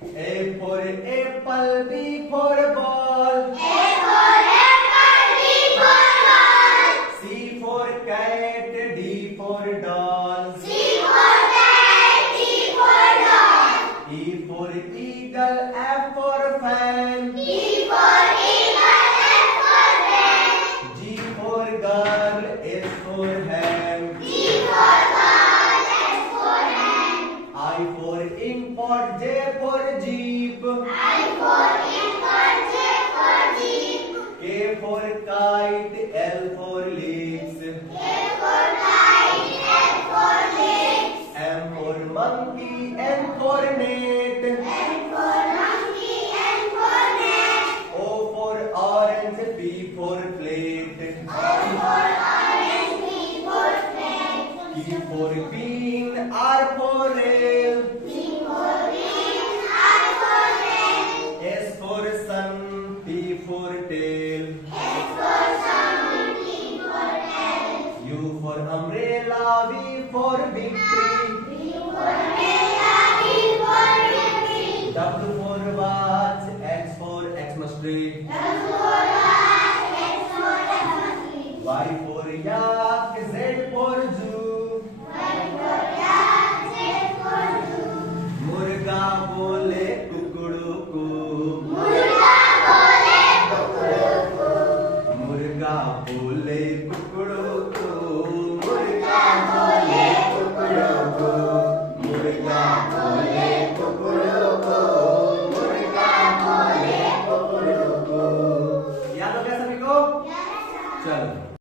A for apple, B for ball. A for apple, B for ball. C for cat, D for doll. C for cat, D for doll. E for eagle, F for fan. E for eagle, F for fan. G for girl, H for hand. G for girl, H for hand. I for import, J for jeep. I for import, J for jeep. K for kite,